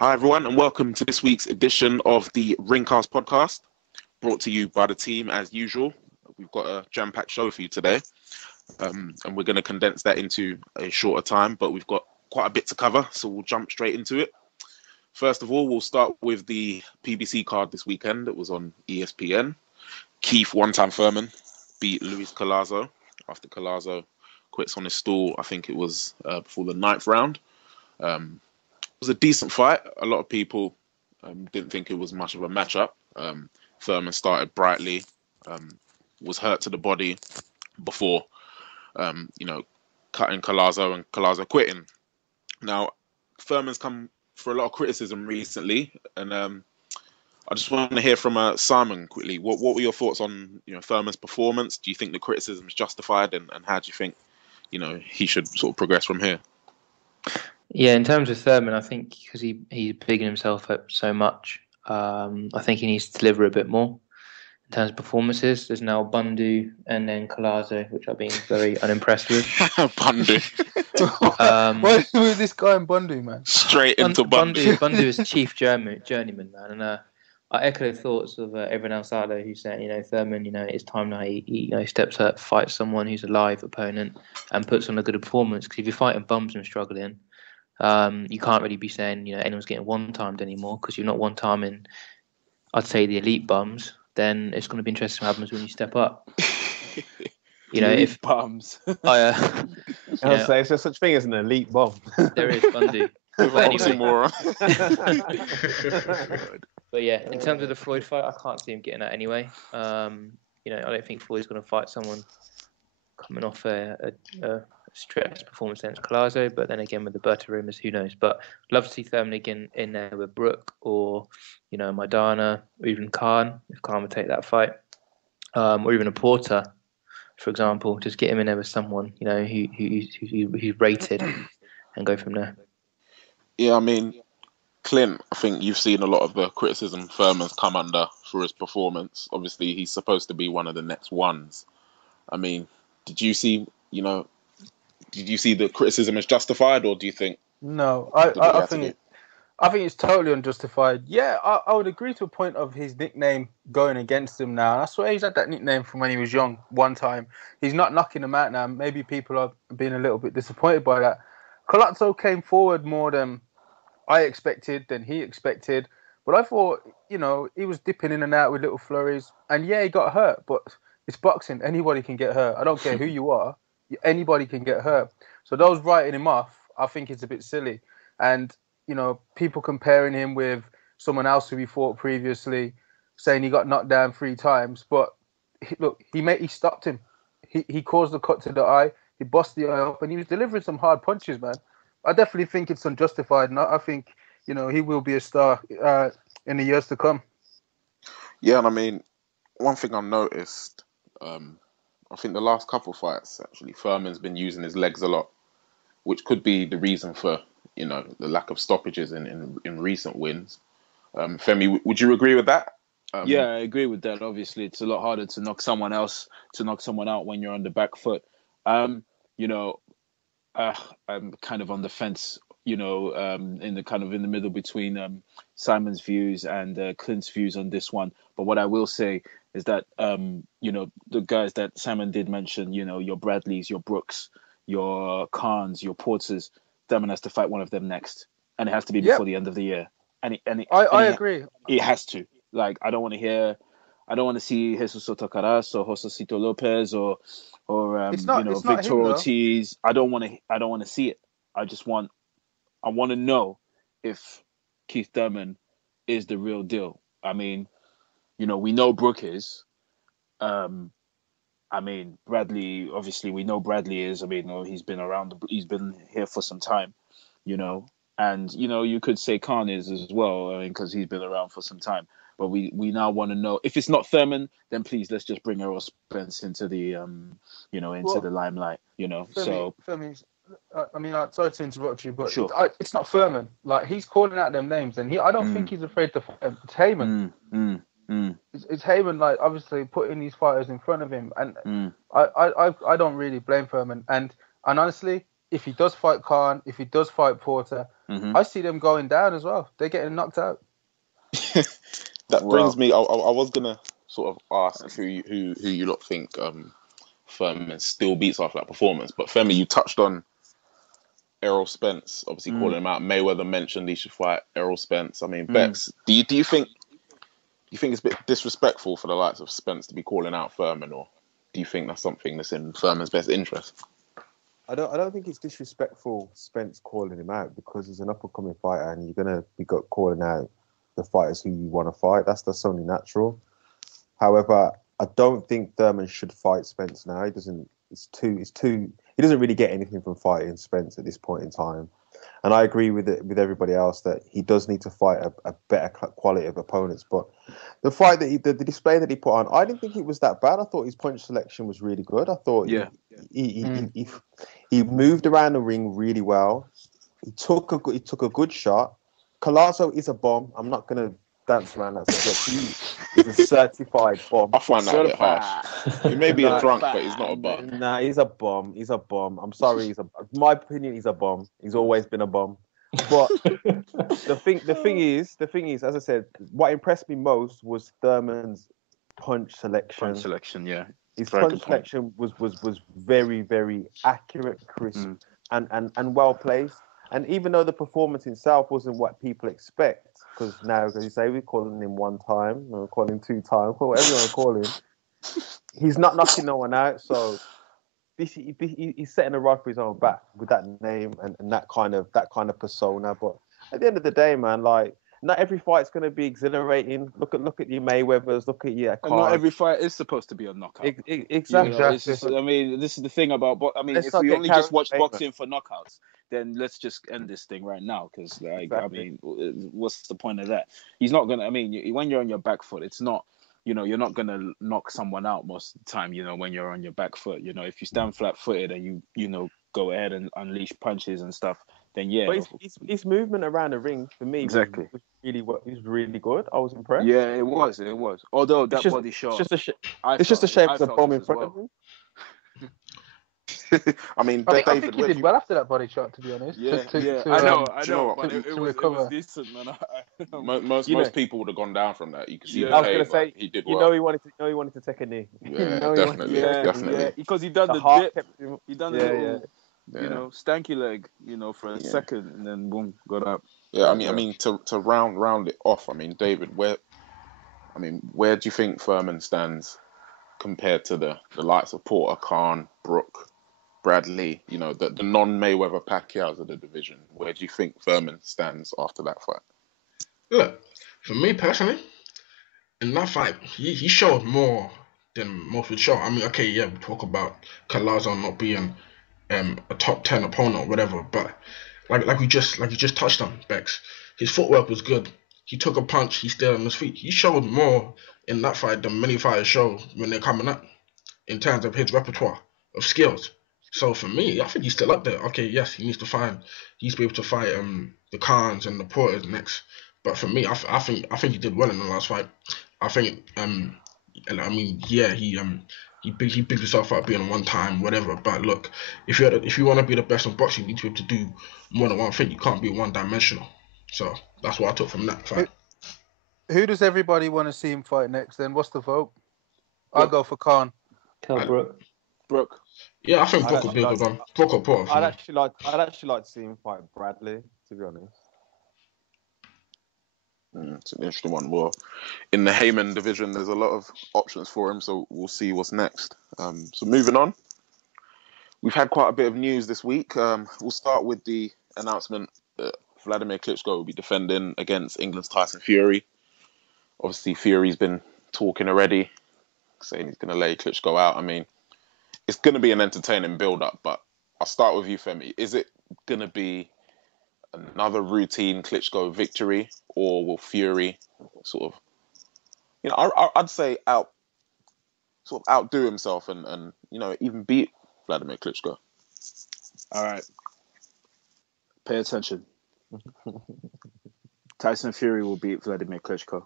Hi, everyone, and welcome to this week's edition of the Ringcast podcast, brought to you by the team as usual. We've got a jam-packed show for you today, and we're going to condense that into a shorter time, but we've got quite a bit to cover, so we'll jump straight into it. First of all, we'll start with the PBC card this weekend. It was on ESPN. Keith, one-time Thurman, beat Luis Collazo after Collazo quits on his stool. I think it was before the 9th round. It was a decent fight. A lot of people didn't think it was much of a matchup. Thurman started brightly, was hurt to the body before, cutting Collazo and Collazo quitting. Now, Thurman's come for a lot of criticism recently, and I just want to hear from Simon quickly. What were your thoughts on Thurman's performance? Do you think the criticism is justified, and how do you think he should sort of progress from here? Yeah, in terms of Thurman, I think because he's bigging himself up so much, I think he needs to deliver a bit more in terms of performances. There's now Bundu and then Collazo, which I've been very unimpressed with. Bundu. What is this guy in Bundu, man? Straight into Bundu. Bundu is chief journeyman, man. And I echo the thoughts of everyone else out there who's saying, Thurman, it's time now he steps up, fights someone who's a live opponent and puts on a good performance. Because if you're fighting bums and struggling, you can't really be saying anyone's getting one-timed anymore, because you're not one-timing, I'd say, the elite bums. Then it's going to be interesting what happens when you step up. Elite bums. I'll say, is there such thing as an elite bum? There is, Bundu. But anyway. But yeah, in terms of the Floyd fight, I can't see him getting that anyway. I don't think Floyd's going to fight someone coming off a stress performance against Collazo, but then again with the Berta rumours, who knows? But love to see Thurman again in there with Brooke or Maidana or even Khan, if Khan would take that fight, or even a Porter, for example. Just get him in there with someone who's rated and go from there. Yeah, I mean, Clint, I think you've seen a lot of the criticism Thurman's come under for his performance. Obviously, he's supposed to be one of the next ones. I mean, did you see the criticism as justified, or do you think? No, I think it's totally unjustified. Yeah, I would agree to a point of his nickname going against him now. And I swear he's had that nickname from when he was young. One time, he's not knocking him out now. Maybe people are being a little bit disappointed by that. Collazo came forward more than I expected, than he expected. But I thought, he was dipping in and out with little flurries. And yeah, he got hurt, but it's boxing. Anybody can get hurt. I don't care who you are. Anybody can get hurt. So those writing him off, I think it's a bit silly. And, people comparing him with someone else who he fought previously, saying he got knocked down 3 times. But look, he stopped him. He caused the cut to the eye. He bust the eye up, and he was delivering some hard punches, man. I definitely think it's unjustified. And I think, he will be a star in the years to come. Yeah, and I mean, one thing I've noticed, I think the last couple of fights, actually, Thurman's been using his legs a lot, which could be the reason for, the lack of stoppages in recent wins. Femi, would you agree with that? Yeah, I agree with that. Obviously, it's a lot harder to knock someone out when you're on the back foot. I'm kind of on the fence, in the middle between Simon's views and Clint's views on this one. But what I will say is that, the guys that Simon did mention, your Bradleys, your Brooks, your Khans, your Porters, Thurman has to fight one of them next. And it has to be before the end of the year. I agree. It has to. Like, I don't want to see Jesus Soto Caras or Josecito Lopez or Victor Ortiz. I don't want to see it. I want to know if Keith Thurman is the real deal. I mean, we know Brooke is. Bradley, obviously we know Bradley is. He's been around. He's been here for some time, and you could say Khan is as well. Because he's been around for some time. But we now want to know if it's not Thurman, then please let's just bring Errol Spence into the the limelight. Femi, I'm sorry to interrupt you, but sure. It's not Thurman. Like, he's calling out them names, and I don't think he's afraid to fight him. It's Heyman. It's Heyman, like, obviously putting these fighters in front of him, and I don't really blame Thurman. And honestly, if he does fight Khan, if he does fight Porter, I see them going down as well. They're getting knocked out. That brings me. I was gonna sort of ask who you lot think Thurman still beats after that performance, but Femi, you touched on Errol Spence, obviously calling him out. Mayweather mentioned he should fight Errol Spence. I mean, Bex, do you think it's a bit disrespectful for the likes of Spence to be calling out Thurman, or do you think that's something that's in Thurman's best interest? I don't think it's disrespectful Spence calling him out, because he's an up and coming fighter and you're gonna be calling out the fighters who you want to fight. That's only natural. However, I don't think Thurman should fight Spence now. He doesn't. It's too. He doesn't really get anything from fighting Spence at this point in time. And I agree with everybody else that he does need to fight a better quality of opponents. But the fight that the display that he put on, I didn't think it was that bad. I thought his punch selection was really good. I thought he moved around the ring really well. He took a good shot. Collazo is a bomb. I'm not gonna dance around that subject. He's a certified bomb. I find that a bit harsh. He may be a drunk, but he's not a bomb. Nah, he's a bomb. He's a bomb. I'm sorry. My opinion, he's a bomb. He's always been a bomb. But the thing is, as I said, what impressed me most was Thurman's punch selection. Yeah. His punch selection was very, very accurate, crisp, and well placed. And even though the performance itself wasn't what people expect, because now, as you say, we're calling him one time, we're calling him 2 times, whatever you want to call him, he's not knocking no one out. So he's setting a rod for his own back with that name and that kind of persona. But at the end of the day, man, like, not every fight's going to be exhilarating. Look at your Mayweathers. Look at your. And not every fight is supposed to be a knockout. Exactly. You know, just, I mean, this is the thing about. I mean, if we only just watch boxing for knockouts, then let's just end this thing right now. Because, like, exactly. I mean, what's the point of that? He's not gonna. I mean, when you're on your back foot, it's not. You know, you're not gonna knock someone out most of the time. You know, when you're on your back foot. You know, if you stand flat-footed and you know go ahead and unleash punches and stuff, then yeah. But his movement around the ring for me was really good. I was impressed. Yeah, it was. Although that body shot, it's just a shame there's a bomb in front of him. I mean, I think he did well after that body shot, to be honest. I know, but it was decent, man. Most people would have gone down from that. You could see. I was going to say, he did well. He wanted to take a knee. Yeah, definitely. Because he done the dip. He done the you know, stanky leg, you know, for a second, and then boom, got up. Yeah, I mean, to round it off, I mean, David, where do you think Thurman stands compared to the likes of Porter, Khan, Brook, Bradley? You know, the non-Mayweather Pacquiaos of the division. Where do you think Thurman stands after that fight? Look, for me personally, in that fight, he showed more than most would show. I mean, okay, yeah, we talk about Collazo not being a top 10 opponent or whatever, but like you just touched on, Bex, his footwork was good. He took a punch, he stayed on his feet. He showed more in that fight than many fighters show when they're coming up in terms of his repertoire of skills. So for me, I think he's still up there. Okay, yes, he needs to be able to fight the Khans and the Porters next. But for me, I think he did well in the last fight. I think he picked himself up being a one-time whatever. But look, if you want to be the best in boxing, you need to be able to do more than one thing. You can't be one-dimensional. So that's what I took from that fight. Who does everybody want to see him fight next? Then what's the vote? I'll go for Khan. Brook. Yeah, I think Brook would be a good one. Brook or Porter. I'd actually like to see him fight Bradley, to be honest. It's an interesting one. Well, in the Heyman division, there's a lot of options for him, so we'll see what's next. So moving on, we've had quite a bit of news this week. We'll start with the announcement that Vladimir Klitschko will be defending against England's Tyson Fury. Obviously, Fury's been talking already, saying he's going to lay Klitschko out. I mean, it's going to be an entertaining build-up, but I'll start with you, Femi. Is it going to be another routine Klitschko victory, or will Fury sort of, you know, I'd say outdo himself and you know, even beat Vladimir Klitschko? All right, pay attention. Tyson Fury will beat Vladimir Klitschko.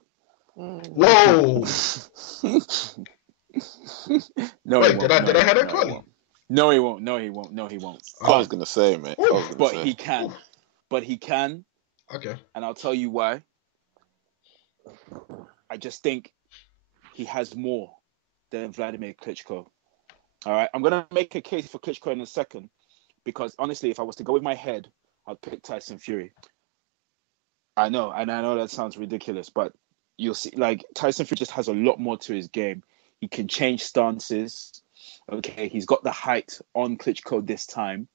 Whoa! No, wait, did I have that correctly? No, he won't. No, he won't. No, he won't. I was gonna say, mate. But he can. But he can. Okay. And I'll tell you why. I just think he has more than Vladimir Klitschko. All right. I'm gonna make a case for Klitschko in a second, because honestly, if I was to go with my head, I'd pick Tyson Fury. I know that sounds ridiculous, but you'll see, like, Tyson Fury just has a lot more to his game. He can change stances. Okay, he's got the height on Klitschko this time,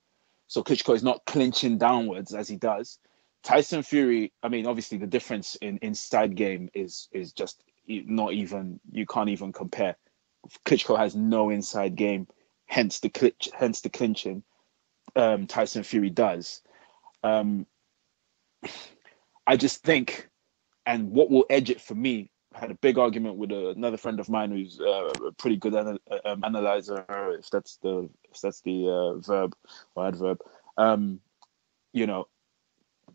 so Klitschko is not clinching downwards as he does. Tyson Fury, I mean, obviously the difference in inside game is just not even, you can't even compare. Klitschko has no inside game, hence the clinching. Tyson Fury does. I just think, and what will edge it for me, I had a big argument with another friend of mine who's a pretty good analyzer, if that's the verb or adverb. You know,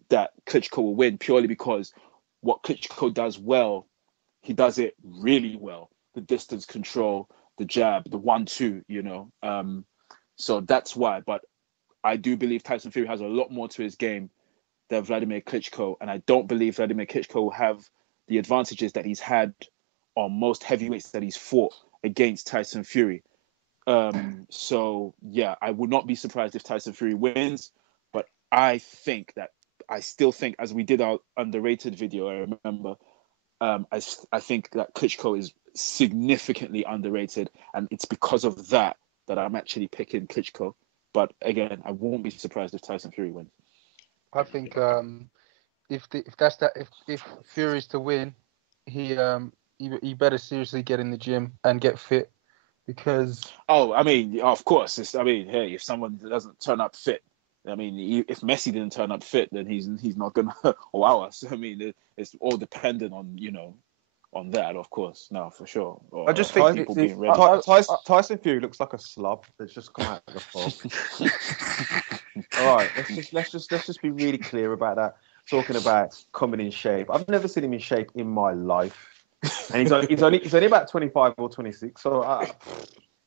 that Klitschko will win purely because what Klitschko does well, he does it really well. The distance control, the jab, the 1-2, you know. So that's why. But I do believe Tyson Fury has a lot more to his game than Vladimir Klitschko, and I don't believe Vladimir Klitschko will have the advantages that he's had on most heavyweights that he's fought against Tyson Fury. So yeah, I would not be surprised if Tyson Fury wins, but I still think, as we did our underrated video, I remember, I think that Klitschko is significantly underrated, and it's because of that I'm actually picking Klitschko. But again, I won't be surprised if Tyson Fury wins. I think if Fury's to win, he better seriously get in the gym and get fit, because I mean, of course, hey, if someone doesn't turn up fit, I mean, if Messi didn't turn up fit, then he's not gonna wow us. I mean, it's all dependent on, you know, on that, of course. No, for sure. I just think people being ready. Tyson Fury looks like a slub that's just come out of the fog. All right, let's just be really clear about that. Talking about coming in shape, I've never seen him in shape in my life, and he's only about 25 or 26. So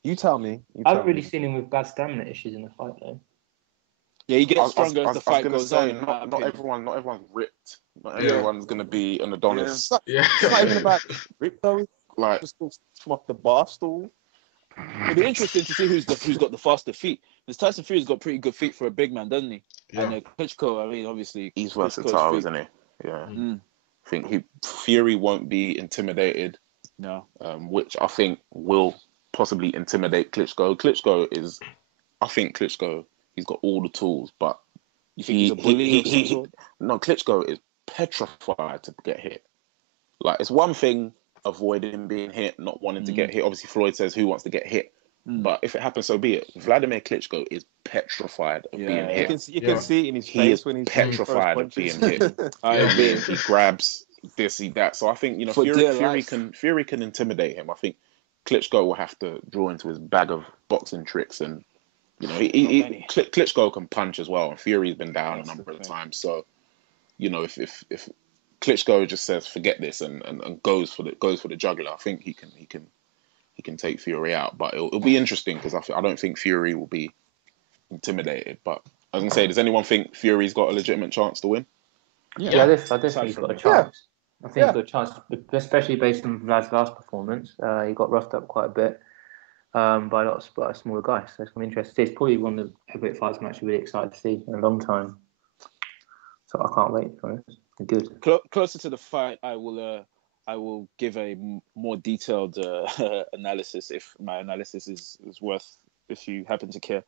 you tell me. I haven't really seen him with bad stamina issues in the fight, though. Yeah, he gets stronger as the fight goes on. Not everyone's ripped. Not everyone's gonna be an Adonis. Yeah. It's not even about ripped though. Like, just from off the bar stool. It'll be interesting to see who's got the faster feet. Because Tyson Fury's got pretty good feet for a big man, doesn't he? Yeah. And Klitschko, I mean, obviously he's versatile, isn't he? Yeah. I think Fury won't be intimidated. No. Which I think will possibly intimidate Klitschko. I think Klitschko, he's got all the tools, but you think he's a bully? No, Klitschko is petrified to get hit. Like, it's one thing avoiding being hit, not wanting to get hit. Obviously, Floyd says who wants to get hit, but if it happens, so be it. Vladimir Klitschko is petrified of being hit. You can see it in his He face is when he's petrified of being hit. He grabs this, that. So I think, you know, Fury can intimidate him. I think Klitschko will have to draw into his bag of boxing tricks, and you know, Klitschko can punch as well, and Fury's been down a number of times. So, you know, if Klitschko just says forget this and goes for the jugular, I think he can take Fury out. But it'll be interesting because I don't think Fury will be intimidated. But I was gonna say, does anyone think Fury's got a legitimate chance to win? Yeah, I think he's got a chance. I think he's got a chance, especially based on Vlad's last performance. He got roughed up quite a bit by a lot of smaller guys. So it's going to be interesting. It's probably one of the heavyweight fights I'm actually really excited to see in a long time. So I can't wait for it. Good. Closer to the fight, I will give a more detailed analysis if my analysis is worth, if you happen to care,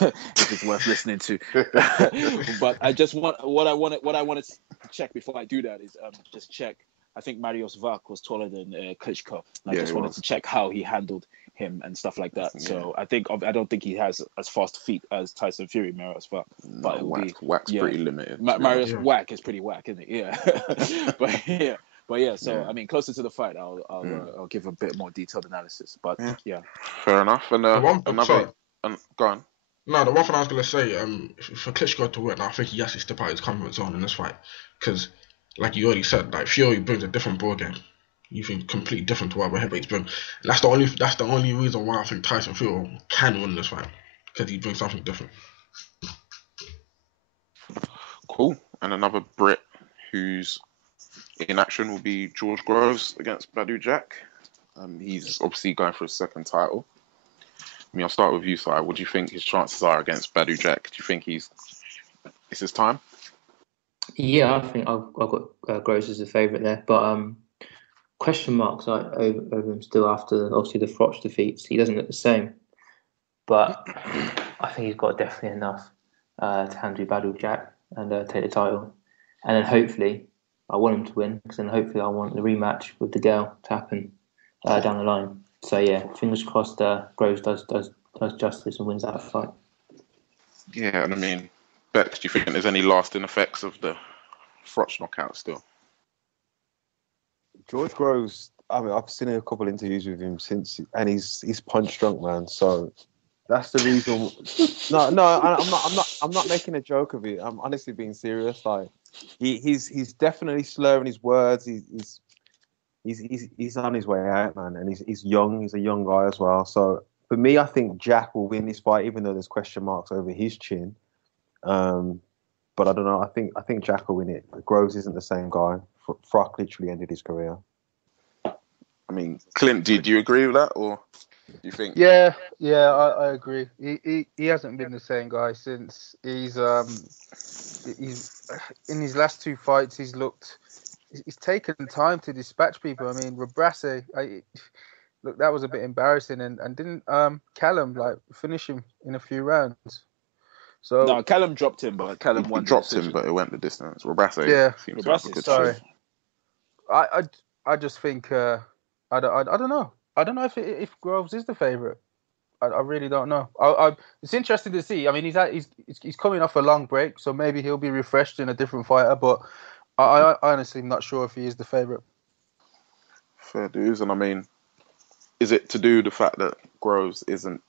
if it's worth listening to. But I just what I wanted to check before I do that is just check. I think Mariusz Wach was taller than Klitschko. I just wanted to check how he handled him and stuff like that. So I don't think he has as fast feet as Tyson Fury, Mariusz Wach. But Wach's pretty limited. Mariusz Wach is pretty whack, isn't it? Yeah. But yeah. So I mean, closer to the fight, I'll give a bit more detailed analysis. But yeah. Fair enough. And go on. No, the one thing I was gonna say, for Klitschko to win, I think he has to step out his comfort zone in this fight, because, like you already said, like Fury brings a different ball game. You think completely different to what heavyweights bring. That's the only reason why I think Tyson Fury can win this fight. because he brings something different. Cool. And another Brit who's in action will be George Groves against Badu Jack. He's obviously going for his second title. I mean, I'll start with you, Si. What do you think his chances are against Badu Jack? Do you think it's his time? Yeah, I think I've got Groves as a favourite there, but question marks over him still after obviously the Froch defeats. He doesn't look the same, but I think he's got definitely enough to handle Badu Jack and take the title, and then hopefully I want him to win because then hopefully I want the rematch with the girl to happen down the line. So yeah, fingers crossed. Groves does justice and wins that fight. Yeah, and I mean, Bex, do you think there's any lasting effects of the Froch knockout still? George Groves, I mean, I've seen a couple of interviews with him since, and he's punch drunk, man. So that's the reason. I'm not making a joke of it. I'm honestly being serious. Like, he's definitely slurring his words. He's on his way out, man, and he's young. He's a young guy as well. So for me, I think Jack will win this fight, even though there's question marks over his chin. But I don't know. I think Jack will win it. Groves isn't the same guy. Froch literally ended his career. I mean, Clint, do you agree with that, or do you think? Yeah, I agree. He hasn't been the same guy since he's in his last two fights. He's taken time to dispatch people. I mean, Rebrasse, look, that was a bit embarrassing, and didn't Callum like finish him in a few rounds? So No, Callum dropped him, but Callum He won. dropped him, but it went the distance. Rebrasse Yeah. seems to have a Rebrasse, good sorry. chin. I just think I don't know. I don't know if Groves is the favourite. I really don't know. It's interesting to see. I mean, he's coming off a long break, so maybe he'll be refreshed in a different fighter. But I honestly am not sure if he is the favourite. Fair dues, and I mean, is it to do the fact that Groves isn't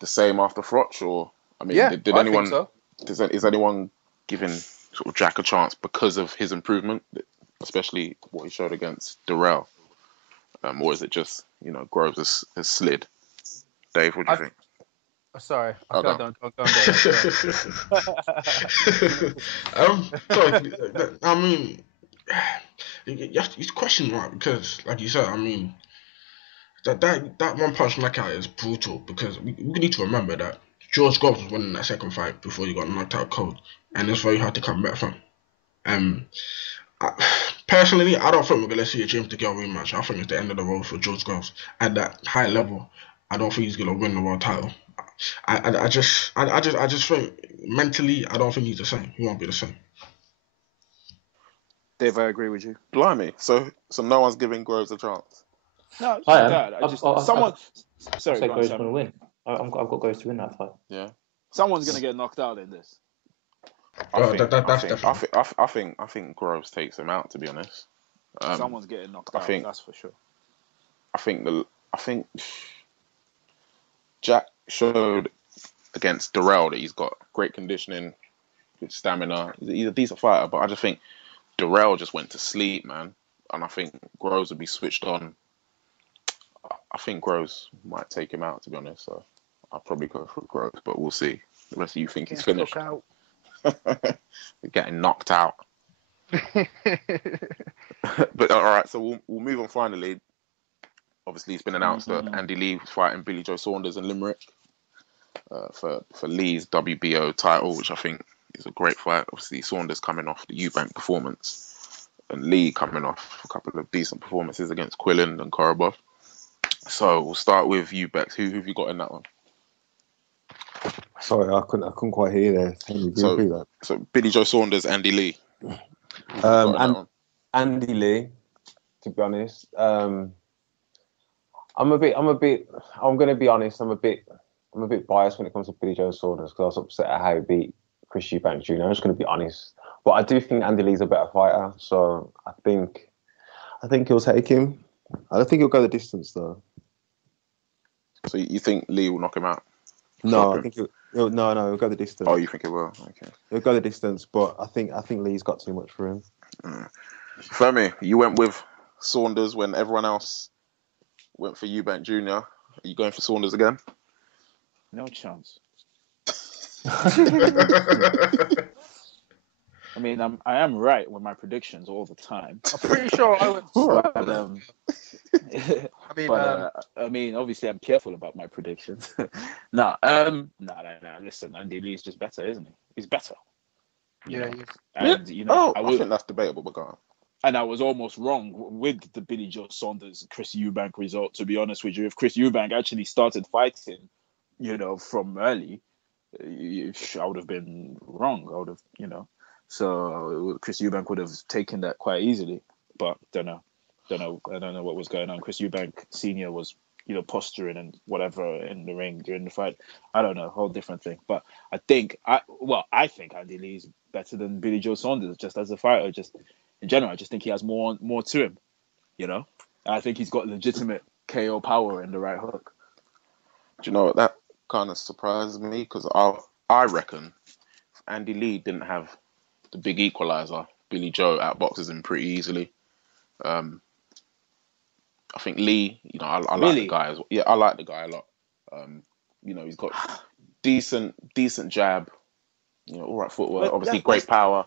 the same after Froch, or I mean, Yeah, did I anyone think so. is anyone giving sort of Jack a chance because of his improvement, especially what he showed against Durrell, or is it just Groves has slid? Dave, what do you think? Sorry, Oh, don't So, I mean, it's a question mark because, like you said, I mean, that one punch knockout is brutal because we need to remember that George Groves was winning that second fight before he got knocked out cold, and it's very hard to come back from. Personally, I don't think we're gonna see a James DeGale rematch. I think it's the end of the road for George Groves at that high level. I don't think he's gonna win the world title. I just think mentally, I don't think he's the same. He won't be the same. Dave, I agree with you. Blimey, so no one's giving Groves a chance. No, it's I not am. that. Someone. Sorry, I've go on, got Groves Sam. going to win. I've got Groves to win that fight. Yeah, Someone's gonna get knocked out in this. I think Groves takes him out. To be honest, Someone's getting knocked I out. think- That's for sure. I think Jack showed against Durrell that he's got great conditioning, good stamina. He's a decent fighter, but I just think Durrell just went to sleep, man. And I think Groves would be switched on. I think Groves might take him out, to be honest. So I'll probably go for Groves, but we'll see. The rest of you think he's finished. Getting knocked out. But all right, so we'll move on finally. Obviously, it's been announced that Andy Lee was fighting Billy Joe Saunders in Limerick for Lee's WBO title, which I think is a great fight. Obviously, Saunders coming off the Eubank performance, and Lee coming off a couple of decent performances against Quillen and Korobov. So we'll start with you, Bex. Who have you got in that one? Sorry, I couldn't quite hear there. Can you repeat that? So Billy Joe Saunders, Andy Lee. And Andy Lee, to be honest, I'm going to be honest. I'm a bit biased when it comes to Billy Joe Saunders because I was upset at how he beat Chris Eubank Jr. I'm just going to be honest, but I do think Andy Lee's a better fighter, so I think he'll take him. I don't think he'll go the distance though. So you think Lee will knock him out? No, I think he'll go the distance. Oh, you think he will? Okay. He'll go the distance, but I think Lee's got too much for him. Femi, you went with Saunders when everyone else went for Eubank Jr. Are you going for Saunders again? No chance. I I mean, I am right with my predictions all the time. I'm pretty sure I went slow. But, I mean, obviously, I'm careful about my predictions. No. Listen, Andy Lee's just better, isn't he? He's better. Yeah. And I think that's debatable, but go on. And I was almost wrong with the Billy Joe Saunders Chris Eubank result. To be honest with you, if Chris Eubank actually started fighting, from early, I would have been wrong. I would have, So Chris Eubank would have taken that quite easily. But don't know. I don't know what was going on. Chris Eubank Senior was, posturing and whatever in the ring during the fight. I don't know, whole different thing. But I think Andy Lee is better than Billy Joe Saunders just as a fighter. Just in general, I just think he has more to him. I think he's got legitimate KO power in the right hook. Do you know what, that kind of surprised me, because I reckon if Andy Lee didn't have the big equalizer, Billy Joe outboxes him pretty easily. I think Lee, I like the guy as well. Yeah, I like the guy a lot. He's got decent jab, all right footwork, But obviously great power.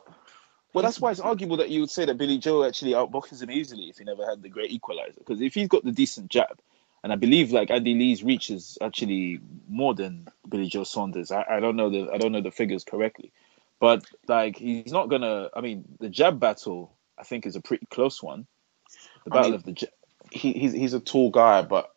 Well, that's why it's arguable that you would say that Billy Joe actually outboxes him easily if he never had the great equalizer. Because if he's got the decent jab, and I believe like Andy Lee's reach is actually more than Billy Joe Saunders. I don't know the figures correctly, but like he's not gonna. I mean, the jab battle I think is a pretty close one. The battle of the jab. He's a tall guy, but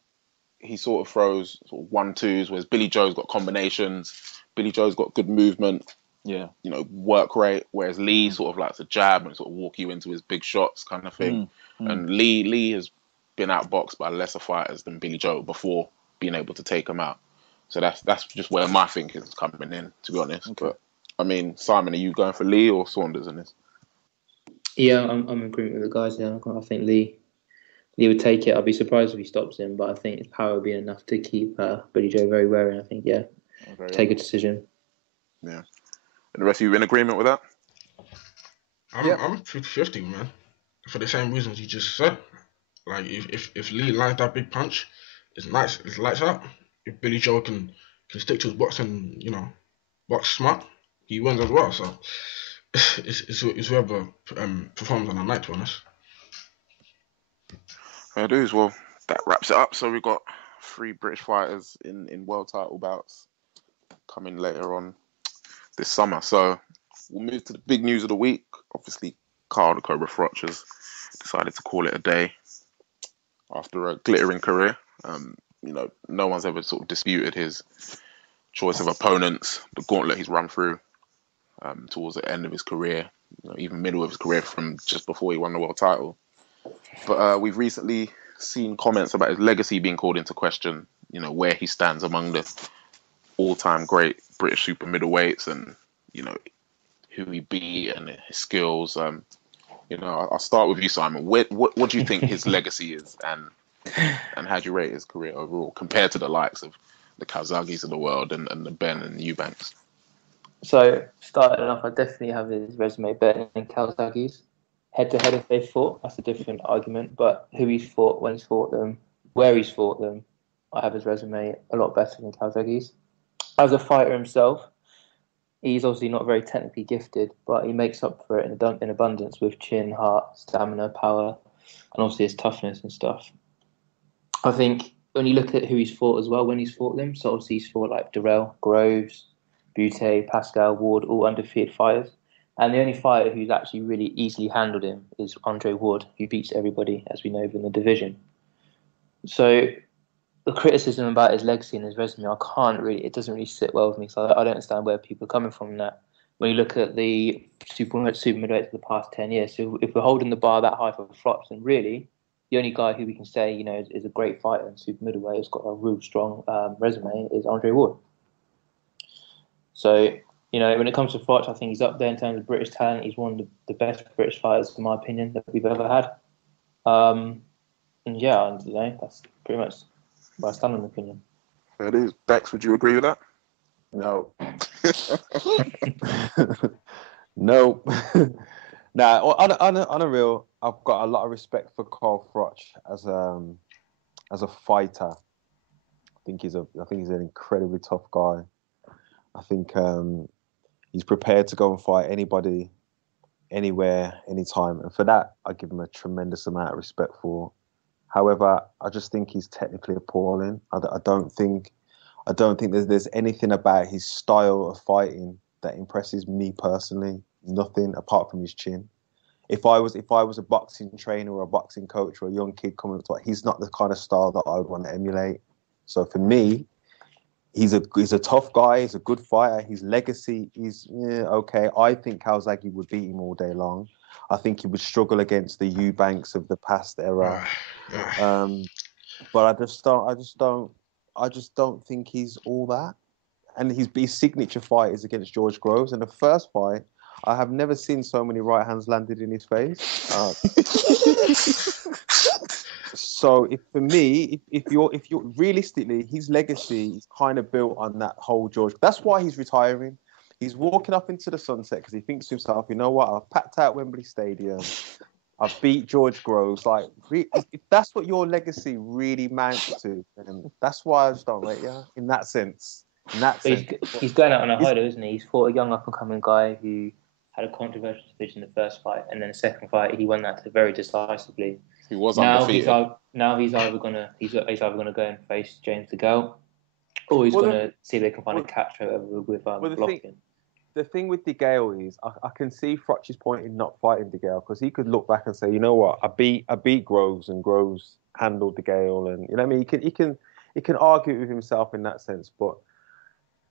he sort of throws sort of 1-2s, whereas Billy Joe's got combinations. Billy Joe's got good movement. Yeah. Work rate, whereas Lee sort of likes to jab and sort of walk you into his big shots kind of thing. And Lee has been outboxed by lesser fighters than Billy Joe before being able to take him out. So that's just where my thinking is coming in, to be honest. Okay. But I mean, Simon, are you going for Lee or Saunders in this? Yeah, I'm in agreement with the guys there. I think Lee would take it. I'd be surprised if he stops him, but I think his power would be enough to keep Billy Joe very wary. And I think, take a decision. Yeah. And the rest of you in agreement with that? I'm 50-50, man. For the same reasons you just said. Like, if Lee lands that big punch, it's nice. It's lights out. If Billy Joe can stick to his boxing, box smart, he wins as well. So it's whoever performs on the night, to be honest. Fair dues. Well, that wraps it up. So we've got 3 British fighters in world title bouts coming later on this summer. So we'll move to the big news of the week. Obviously, Carl the Cobra Froch has decided to call it a day after a glittering career. No one's ever sort of disputed his choice of opponents, the gauntlet he's run through towards the end of his career, even middle of his career from just before he won the world title. But we've recently seen comments about his legacy being called into question, where he stands among the all-time great British super middleweights and, who he beat and his skills. I'll start with you, Simon. What do you think his legacy is, and how do you rate his career overall compared to the likes of the Calzaghes of the world and the Ben and the Eubanks? So, starting off, I definitely have his resume better than Calzaghes. Head-to-head, if they fought, that's a different argument. But who he's fought, when he's fought them, where he's fought them, I have his resume a lot better than Calzaghes. As a fighter himself, he's obviously not very technically gifted, but he makes up for it in abundance with chin, heart, stamina, power, and obviously his toughness and stuff. I think when you look at who he's fought as well, when he's fought them, so obviously he's fought like Durrell, Groves, Butte, Pascal, Ward, all undefeated fighters. And the only fighter who's actually really easily handled him is Andre Ward, who beats everybody, as we know, in the division. So the criticism about his legacy and his resume, it doesn't really sit well with me, because I don't understand where people are coming from in that. When you look at the super middleweights of the past 10 years, so if we're holding the bar that high for Froch, then really the only guy who we can say, is a great fighter in super middleweight, has got a real strong resume, is Andre Ward. So, when it comes to Froch, I think he's up there in terms of British talent. He's one of the best British fighters, in my opinion, that we've ever had. That's pretty much my standing opinion. It is. Bex, would you agree with that? No. No. Nah, on a real, I've got a lot of respect for Carl Froch as a fighter. I think he's an incredibly tough guy. I think he's prepared to go and fight anybody, anywhere, anytime, and for that, I give him a tremendous amount of respect for. However, I just think he's technically appalling. I don't think there's anything about his style of fighting that impresses me personally. Nothing apart from his chin. If I was a boxing trainer or a boxing coach or a young kid coming up to it, he's not the kind of style that I would want to emulate. So for me, he's a tough guy. He's a good fighter. His legacy is okay. I think Calzaghe would beat him all day long. I think he would struggle against the Eubanks of the past era. But I just don't think he's all that. And his signature fight is against George Groves. And the first fight, I have never seen so many right hands landed in his face. So for me, if you're realistically, his legacy is kind of built on that whole George. That's why he's retiring. He's walking up into the sunset because he thinks to himself, you know what? I've packed out Wembley Stadium. I've beat George Groves. Like, if that's what your legacy really amounts to, then that's why I just don't rate you in that sense. He's going out on a high, though, isn't he? He's fought a young up-and-coming guy who had a controversial decision in the first fight, and then the second fight he won that very decisively. He was undefeated. He's either gonna go and face James DeGale, or he's gonna see if they can find a catch with blocking. The thing with DeGale is, I can see Froch's point in not fighting DeGale because he could look back and say, you know what, I beat Groves and Groves handled DeGale, and you know what I mean. He can argue with himself in that sense, but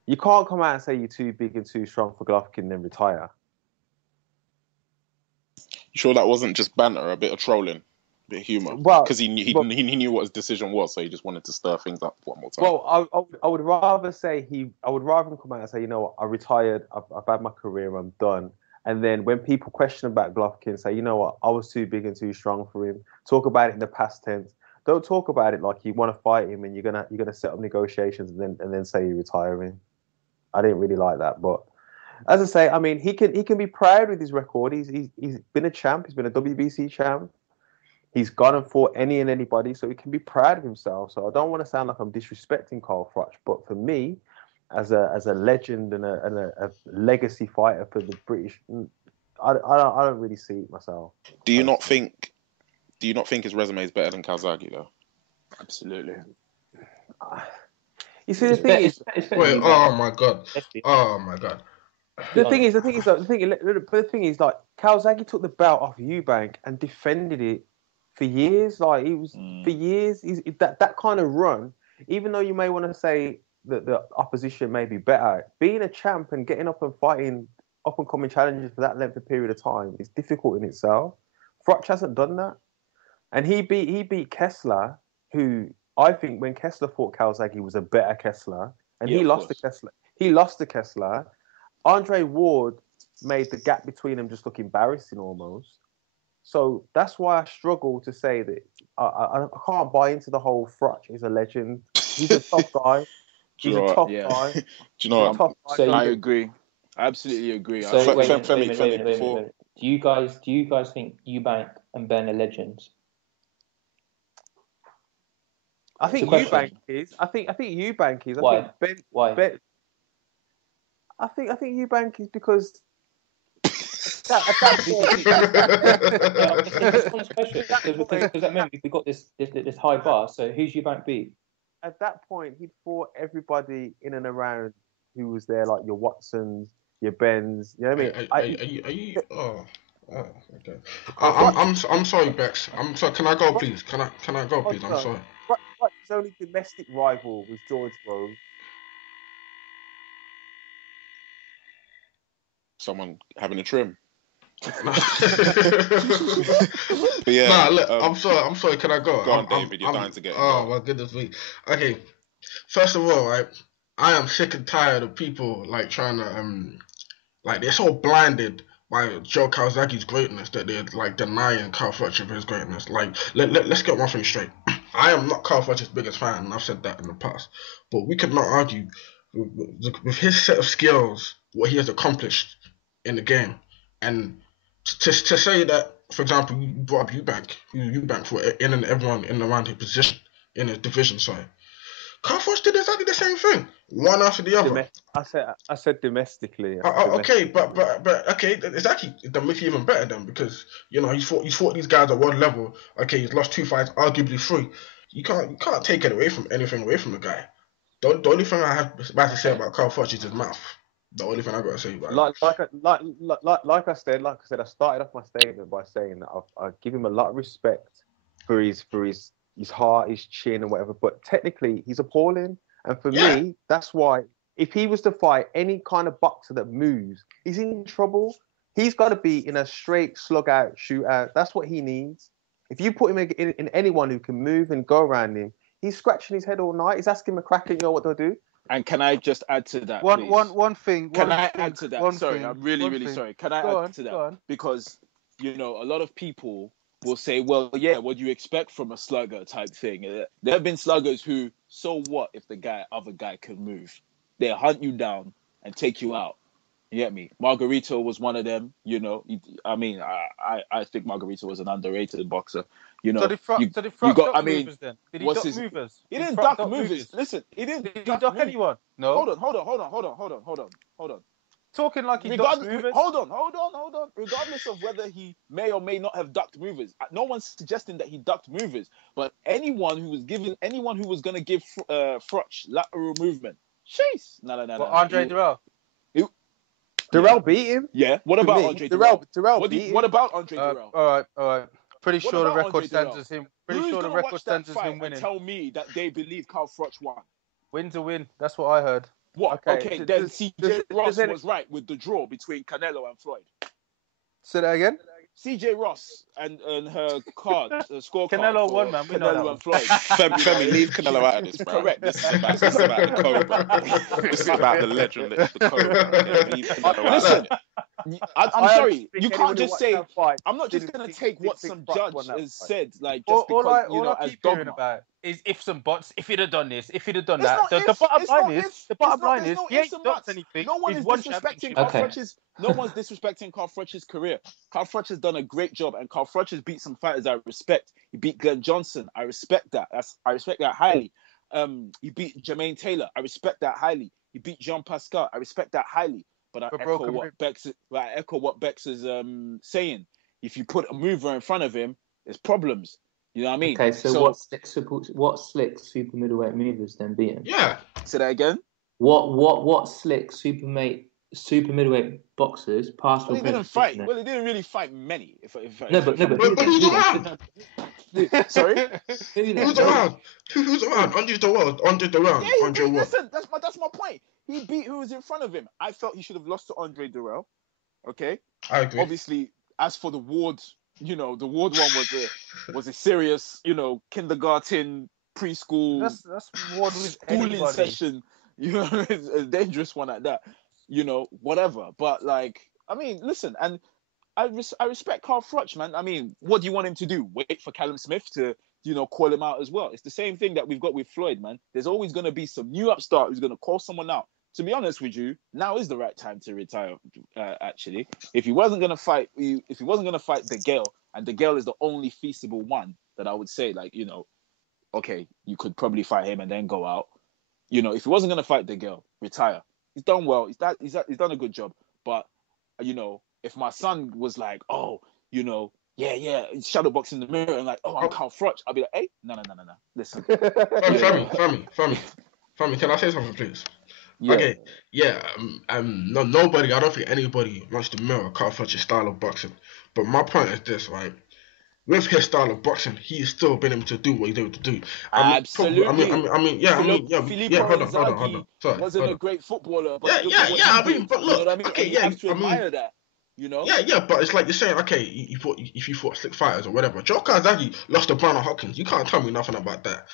you can't come out and say you're too big and too strong for Golovkin and then retire. You sure that wasn't just banter, a bit of trolling, a bit of humour? Well, because he knew what his decision was, so he just wanted to stir things up one more time. Well, I would rather him come out and say, you know what, I retired, I've had my career, I'm done. And then when people question about Golovkin, say, you know what, I was too big and too strong for him. Talk about it in the past tense. Don't talk about it like you want to fight him and you're gonna set up negotiations and then say you're retiring. I didn't really like that, but as I say, I mean, he can be proud with his record. He's been a champ. He's been a WBC champ. He's gone and fought any and anybody, so he can be proud of himself. So I don't want to sound like I'm disrespecting Carl Froch, but for me, as a legend and a legacy fighter for the British, I don't really see it myself. Do you not think his resume is better than Calzaghe though? Absolutely. You see, the thing is, wait, oh my god. The thing is, like, Calzaghe took the belt off Eubank and defended it for years. Like, he was for years. That kind of run, even though you may want to say that the opposition may be better, being a champ and getting up and fighting up and coming challenges for that length of period of time is difficult in itself. Froch hasn't done that, and he beat Kessler, who I think when Kessler fought Calzaghe was a better Kessler, and he lost to Kessler. He lost to Kessler. Andre Ward made the gap between them just look embarrassing almost. So that's why I struggle to say that I can't buy into the whole Froch is a legend. He's a tough guy. He's a tough guy. Do you know what? So I agree. I absolutely agree. So wait a minute. Do you guys think Eubank and Ben are legends? I think Eubank is. I think Eubank is. Why? Ben, I think Eubank is because because remember we've got this high bar. So who's Eubank beat? At that point, he'd fought everybody in and around who was there, like your Watsons, your Bens. You know what I mean? Are you? Oh, okay. I'm sorry, Bex. I'm sorry. Can I go, please? Can I go, please? I'm sorry. His only domestic rival was George Groves. Someone having a trim. But yeah. Nah, look, I'm sorry. Can I go? Go on, David. You're dying to get. Oh my goodness me. Okay. First of all, right, I am sick and tired of people like trying to like they're so blinded by Joe Calzaghe's greatness that they're like denying Carl Froch of his greatness. Like let's get one thing straight. I am not Carl Froch's biggest fan, and I've said that in the past. But we could not argue with his set of skills, what he has accomplished in the game, and to say that, for example, you brought up Eubank for in and everyone in and around his position in his division. Sorry, Carl Froch did exactly the same thing, one after the other. I said domestically. Okay, but okay, exactly. That makes it even better then, because he's fought these guys at world level. Okay, he's lost 2 fights, arguably 3. You can't take anything away from the guy. The only thing I have bad to say about Carl Froch is his mouth. The only thing I got to say about it. Like I said, I started off my statement by saying that I give him a lot of respect for his heart, his chin, and whatever. But technically, he's appalling, and for me, that's why. If he was to fight any kind of boxer that moves, he's in trouble. He's got to be in a straight slug out, shootout. That's what he needs. If you put him in anyone who can move and go around him, he's scratching his head all night. He's asking McCracken, what they'll do. And can I just add to that? One thing. Can I add to that? Sorry, I'm really sorry. Can I add to that? Because a lot of people will say, well, yeah, what do you expect from a slugger type thing? There have been sluggers who, so what if the other guy can move? They'll hunt you down and take you out. You get me? Margarito was one of them. I think Margarito was an underrated boxer. So did Froch duck movers then? Did he duck movers? He didn't duck movers. Listen, he didn't. Did he duck anyone? No. Hold on. Talking like he ducked movers. Hold on. Regardless of whether he may or may not have ducked movers, no one's suggesting that he ducked movers. But anyone who was going to give Froch lateral movement, jeez, no. Andre Durrell. Durrell beat him. Yeah. What about Andre Durrell? Durrell beat him. What about Andre Durrell? All right. Pretty sure the record stands as him. Pretty sure the record stands as him winning. Tell me that they believe Carl Froch won. Win's a win. That's what I heard. What? Okay, then CJ Ross was right with the draw between Canelo and Floyd. Say that again. CJ Ross and her card, scorecard. Canelo won, man. We know Canelo and Floyd. Femi, leave Canelo out of this, bro. Correct. This is about the code, bro. This is about the legend, the code. Yeah, leave Canelo out of it. I'm sorry. You can't just say. I'm not just gonna take what some judge has said, like just because all I keep hearing about is ifs and buts. If he'd have done this, if he'd have done that. The bottom line is, he ain't done anything. No one is disrespecting Carl Froch's. No one's disrespecting Carl Froch's career. Carl Froch has done a great job, and Carl Froch has beat some fighters I respect. He beat Glenn Johnson. I respect that. I respect that highly. He beat Jermaine Taylor. I respect that highly. He beat Jean Pascal. I respect that highly. But I echo what Bex is saying. If you put a mover in front of him, there's problems. You know what I mean? Okay, so what slick super middleweight movers then beat him? Yeah. Say that again. What slick super middleweight boxers passed? Well, he didn't fight. Well, he didn't really fight many. But who's around? Sorry. Who's around? Who's around? Andre Durrell. Yeah, listen, that's my point. He beat who was in front of him. I felt he should have lost to Andre Durrell. Okay. I agree. Obviously, as for the Ward, the Ward one was a serious, kindergarten, preschool, that's Ward with schooling session. It's a dangerous one at that. Whatever. But listen, and I respect Carl Froch, man. I mean, what do you want him to do? Wait for Callum Smith to, call him out as well? It's the same thing that we've got with Floyd, man. There's always going to be some new upstart who's going to call someone out. To be honest with you, now is the right time to retire. Actually, if he wasn't going to fight, De Gale, and De Gale is the only feasible one that I would say, okay, you could probably fight him and then go out. If he wasn't going to fight De Gale, retire. He's done well. He's done a good job. But if my son was like, oh, shadow box in the mirror and like, oh, I'm Carl Froch, I'll be like, hey, no. Listen. Fami, can I say something, please? Yeah. Okay, yeah. Nobody. I don't think anybody wants to mirror Carl Froch's style of boxing. But my point is this, right? With his style of boxing, he's still been able to do what he's able to do. Absolutely. Hold on. Sorry, wasn't a great footballer, but but look, okay, you have to admire that. Yeah, but it's like you're saying, okay, if you fought slick fighters or whatever. Joe Kazaki lost to Brandon Hopkins. You can't tell me nothing about that.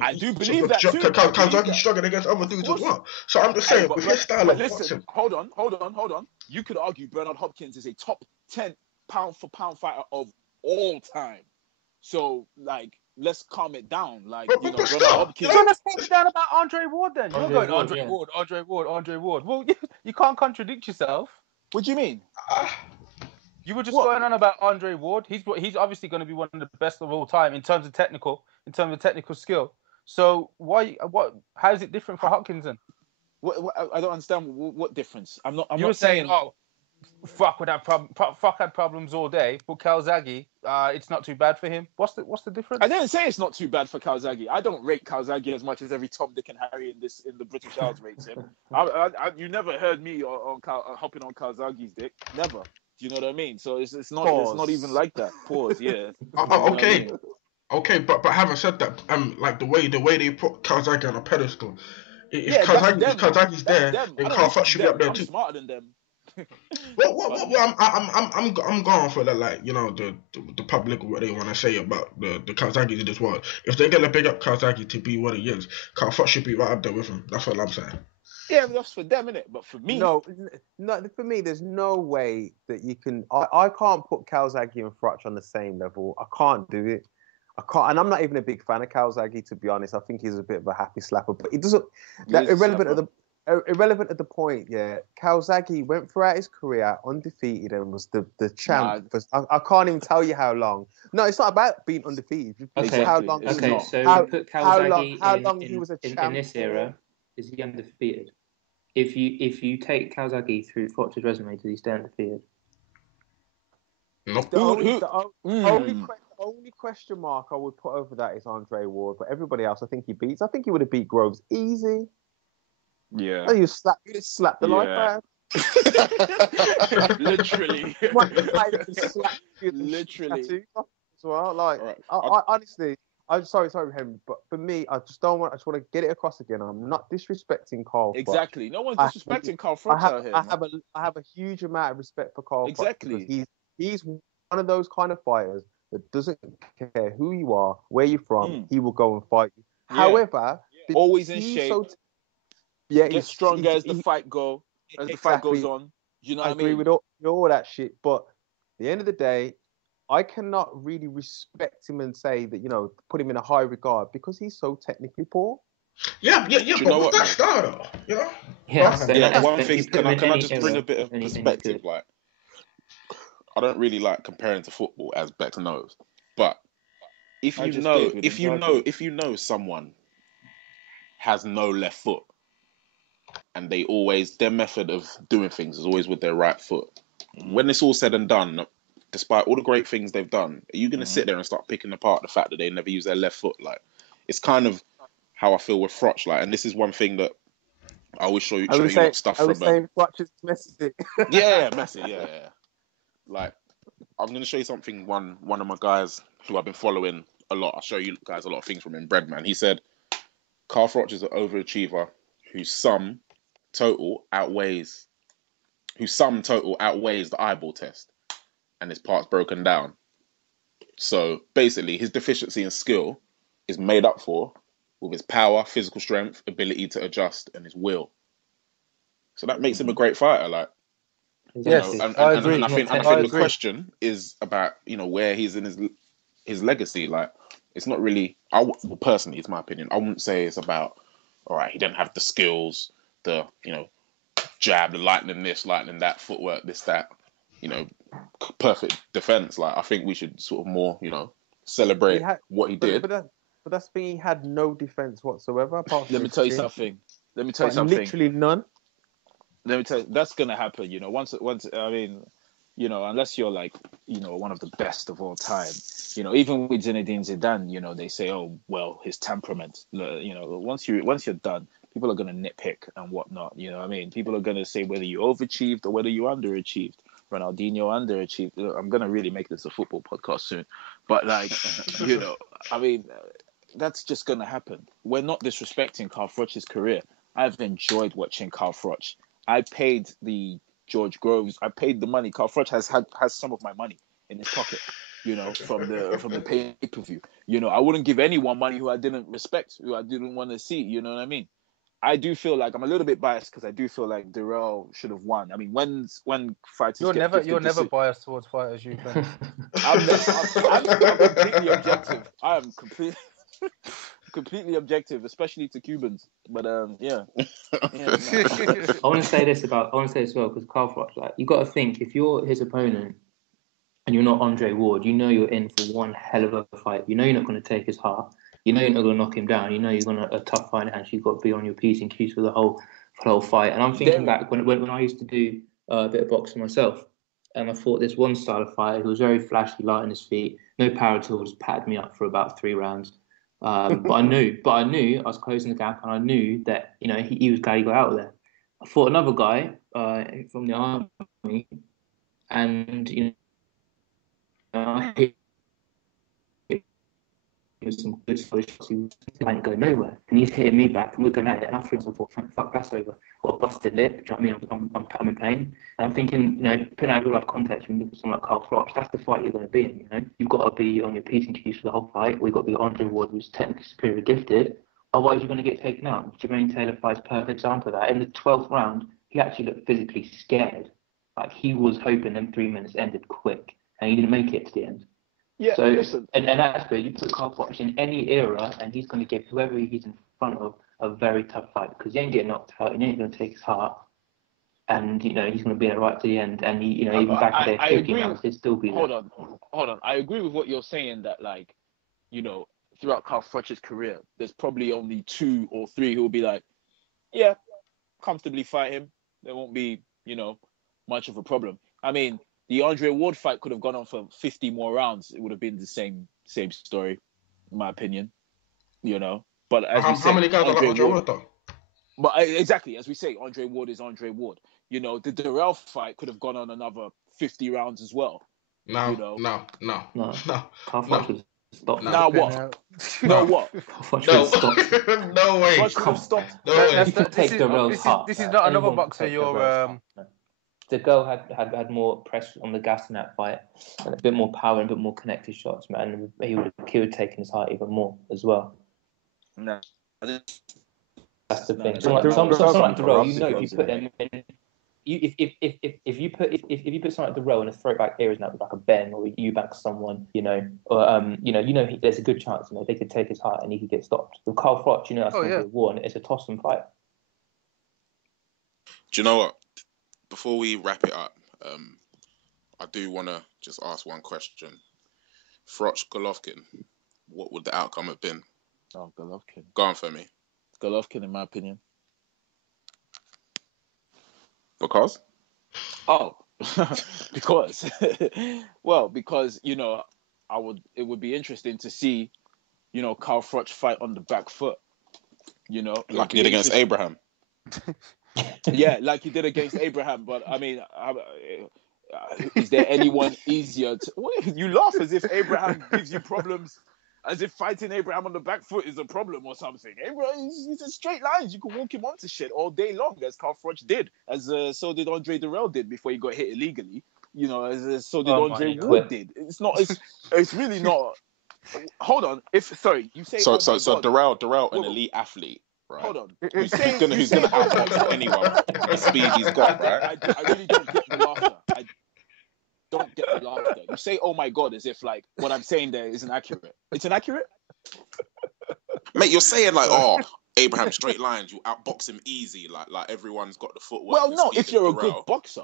I do believe that too. Kazaki struggled against other dudes as well. So I'm just saying, with his style of boxing. Hold on. You could argue Bernard Hopkins is a top 10 pound for pound fighter of all time. So, let's calm it down. Bernard Hopkins. So let's calm it down about Andre Ward then. You're going Andre Ward. Well, you can't contradict yourself. What do you mean? You were just going on about Andre Ward. He's obviously going to be one of the best of all time in terms of technical skill. So why? What? How is it different for Hopkinson? What, I don't understand what difference. I'm not You were saying, saying. oh, Froch would have Froch had problems all day, but Calzaghe, it's not too bad for him. What's the difference? I didn't say it's not too bad for Calzaghe. I don't rate Calzaghe as much as every Tom, Dick, and Harry in the British Isles rates him. You never heard me hopping on Calzaghe's dick. Never. Do you know what I mean? So it's not even like that. Pause. Yeah. Okay. Okay, but having said that, like the way they put Calzaghe on a pedestal, if Calzaghe's there, then Carl Froch should be up there too. I'm smarter than them. Well, I'm going for that, like, you know, the public, what they want to say about the Calzaghe in this world. If they're gonna big up Calzaghe to be what he is, Carl Froch should be right up there with him. That's what I'm saying. Yeah, but that's for them, innit? But for me, no. For me, there's no way that you can. I can't put Calzaghe and Froch on the same level. I can't do it. I can't, and I'm not even a big fan of Calzaghe, to be honest. I think he's a bit of a happy slapper, but he doesn't. That irrelevant at the point. Yeah, Calzaghe went throughout his career undefeated and was the champ. I can't even tell you how long. No, it's not about being undefeated. Okay, how long? Okay, so put Calzaghe how long he was a champ in this era. Is he undefeated? If you take Calzaghe through Froch's resume, does he stay undefeated? Nope. The only question mark I would put over that is Andre Ward, but everybody else, I think he beats. I think he would have beat Groves easy. Yeah. You just slap the life out. Literally. Literally. As well, like right. I honestly, I'm sorry, Henry, but for me, I just want to get it across again. I'm not disrespecting Carl. Exactly. No one's disrespecting Carl Froch out here. I have a huge amount of respect for Carl. Exactly. Because he's one of those kind of fighters that doesn't care who you are, where you're from. He will go and fight you. Yeah. However, always in shape. Get stronger as the fight goes on. You know what I mean? I agree with all that shit, but at the end of the day, I cannot really respect him and say that, you know, put him in a high regard because he's so technically poor. Yeah. But that's style, though, you know. Yeah. One thing, can I just bring a bit of perspective? Like, I don't really like comparing to football, as Bex knows, but if you know someone has no left foot, and their method of doing things is always with their right foot. When it's all said and done, despite all the great things they've done, are you going to sit there and start picking apart the fact that they never use their left foot? Like, it's kind of how I feel with Froch. Like, and this is one thing that I always show you stuff from. I was saying Froch is Messi. Yeah, Messi. Yeah. Like, I'm going to show you something. One of my guys who I've been following a lot. I'll show you guys a lot of things from him. Breadman. He said, Carl Froch is an overachiever whose sum total outweighs the eyeball test, and his parts broken down. So basically, his deficiency in skill is made up for with his power, physical strength, ability to adjust, and his will. So that makes him a great fighter. Like, yes, I agree. And I think the question is about, you know, where he's in his legacy. Like, it's not really. Personally, it's my opinion. I wouldn't say it's about, all right, he didn't have the skills, the, you know, jab, the lightning this, lightning that, footwork, this, that, you know, perfect defense. Like, I think we should sort of more, you know, celebrate what he did. But that's the thing, he had no defense whatsoever. Let me tell you something. Literally none. Let me tell you, that's gonna happen. You know, once. I mean, you know, unless you're like, you know, one of the best of all time. You know, even with Zinedine Zidane, you know, they say, oh, well, his temperament. You know, once you're done, people are gonna nitpick and whatnot. You know what I mean? People are gonna say whether you overachieved or whether you underachieved. Ronaldinho underachieved. I'm gonna really make this a football podcast soon, but like, you know, I mean, that's just gonna happen. We're not disrespecting Carl Froch's career. I've enjoyed watching Carl Froch. I paid the George Groves. I paid the money. Carl Froch has some of my money in his pocket, you know, from the pay-per-view. You know, I wouldn't give anyone money who I didn't respect, who I didn't want to see. You know what I mean? I do feel like I'm a little bit biased because I do feel like Durrell should have won. I mean, when fighters you're never biased towards fighters, you can. I'm completely objective. I am completely objective, especially to Cubans. But yeah. I want to say this as well, because Carl Froch, like, you got to think, if you're his opponent and you're not Andre Ward, you know you're in for one hell of a fight. You know you're not going to take his heart. You know you're not going to knock him down. You know you're going to a tough fight in hand. You've got to be on your P's and Q's for the whole fight. And I'm thinking back when I used to do a bit of boxing myself, and I fought this one style of fighter who was very flashy, light on his feet, no power tools, patted me up for about 3 rounds. But I knew I was closing the gap, and I knew that he was glad he got out of there. I fought another guy from the army, and I hit with some good solid shots. He ain't going nowhere, and he's hitting me back, and we're going at it. And I thought, fuck, that's over. Got a busted lip. Do you know what I mean? I'm in pain, and I'm thinking, putting out real life context, when you look at someone like Carl Froch, that's the fight you're going to be in. You've got to be on your P's and Q's for the whole fight. We've got to be Andre Ward, who's technically superior, gifted. Otherwise, you're going to get taken out. Jermaine Taylor fight's perfect example of that. In the 12th round, he actually looked physically scared. Like he was hoping them 3 minutes ended quick, and he didn't make it to the end. Yeah. So, and that's good. You put Carl Froch in any era, and he's going to give whoever he's in front of a very tough fight, because he ain't getting knocked out. He ain't going to take his heart, and he's going to be there right to the end. And he, even back in there, 50 rounds, he'd still be there. Hold on. I agree with what you're saying, that throughout Carl Froch's career, there's probably only 2 or 3 who will be like, yeah, comfortably fight him. There won't be, much of a problem. I mean, the Andre Ward fight could have gone on for 50 more rounds. It would have been the same story, in my opinion. But as how many guys are like Andre Ward though? But exactly, as we say, Andre Ward is Andre Ward. The Durrell fight could have gone on another 50 rounds as well. No. Carl Froch was stopped. Now what? No what? No way. Froch could have stopped. No way. You could take Durrell's heart. This is not another boxer. The girl had more press on the gas in that fight, and a bit more power and a bit more connected shots, man. And he would have taken his heart even more as well. No. That's the thing. Someone like Durrell, if you put them in, if you put someone like Durrell in a throwback era, now with like a Ben or a Eubank, someone, there's a good chance they could take his heart and he could get stopped. With Carl Froch, that's going to be a war, and it's a toss and fight. Do you know what? Before we wrap it up, I do want to just ask one question. Froch, Golovkin, what would the outcome have been? Oh, Golovkin. Go on for me. Golovkin, in my opinion. Because? Oh, because. Well, because, it would be interesting to see, Carl Froch fight on the back foot. Like he did against Abraham. Yeah, like he did against Abraham. But I mean, is there anyone easier to? You laugh as if Abraham gives you problems, as if fighting Abraham on the back foot is a problem or something. Abraham, he's in straight lines. You can walk him onto shit all day long, as Carl Froch did, as so did Andre Durrell did before he got hit illegally. As so did Andre Ward did. It's not. It's really not. Hold on. You say so Durrell, an elite athlete. Right. Hold on. Who's gonna outbox anyone? The speed he's got, right? I really don't get the laughter. I don't get the laughter. You say, "Oh my God," as if like what I'm saying there isn't accurate. It's inaccurate, mate. You're saying like, Abraham straight lines, you outbox him easy, like everyone's got the footwork. Well, no, if you're a good boxer,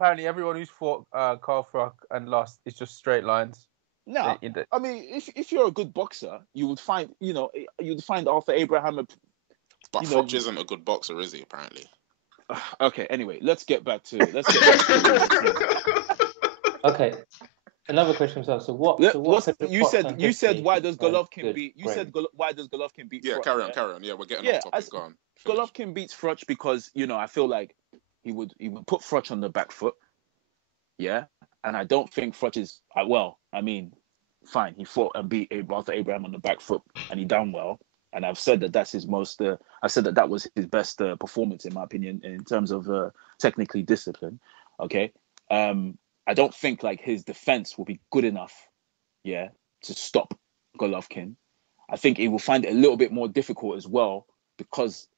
apparently everyone who's fought Carl Froch and lost is just straight lines. No, I mean, if you're a good boxer, you would find, you'd find Arthur Abraham. But Froch isn't a good boxer, is he? Apparently. Okay. Anyway, let's get back to. Okay. Another question. So what you said? Why does Golovkin beat? You said why does Golovkin beat? Yeah, Froch, carry on. Yeah, we're getting off topic. Go on. Golovkin beats Froch because I feel like he would put Froch on the back foot. Yeah. And I don't think Froch is I mean, fine. He fought and beat Arthur Abraham on the back foot, and he done well. And I've said that that's his most. I said that was his best performance, in my opinion, in terms of technically discipline. Okay. I don't think like his defense will be good enough, to stop Golovkin. I think he will find it a little bit more difficult as well because,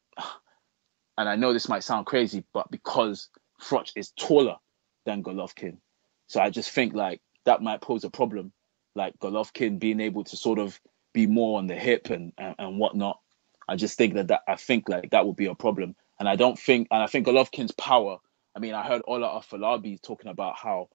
and I know this might sound crazy, but because Froch is taller than Golovkin. So I just think like that might pose a problem, like Golovkin being able to sort of be more on the hip and whatnot. I just think I think like that would be a problem. And I think Golovkin's power. I mean, I heard Ola Afolabi talking about how